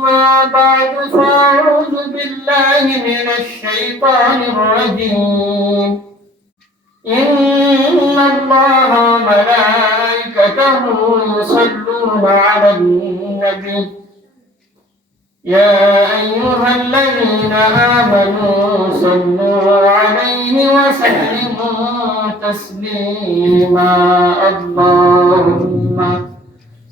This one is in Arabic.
أما بعد فأعوذ بالله من الشيطان الرجيم. إن الله وملائكته يصلون على النبي. يا أيها الذين آمنوا صلوا عليه وسلموا تسليما. اللهم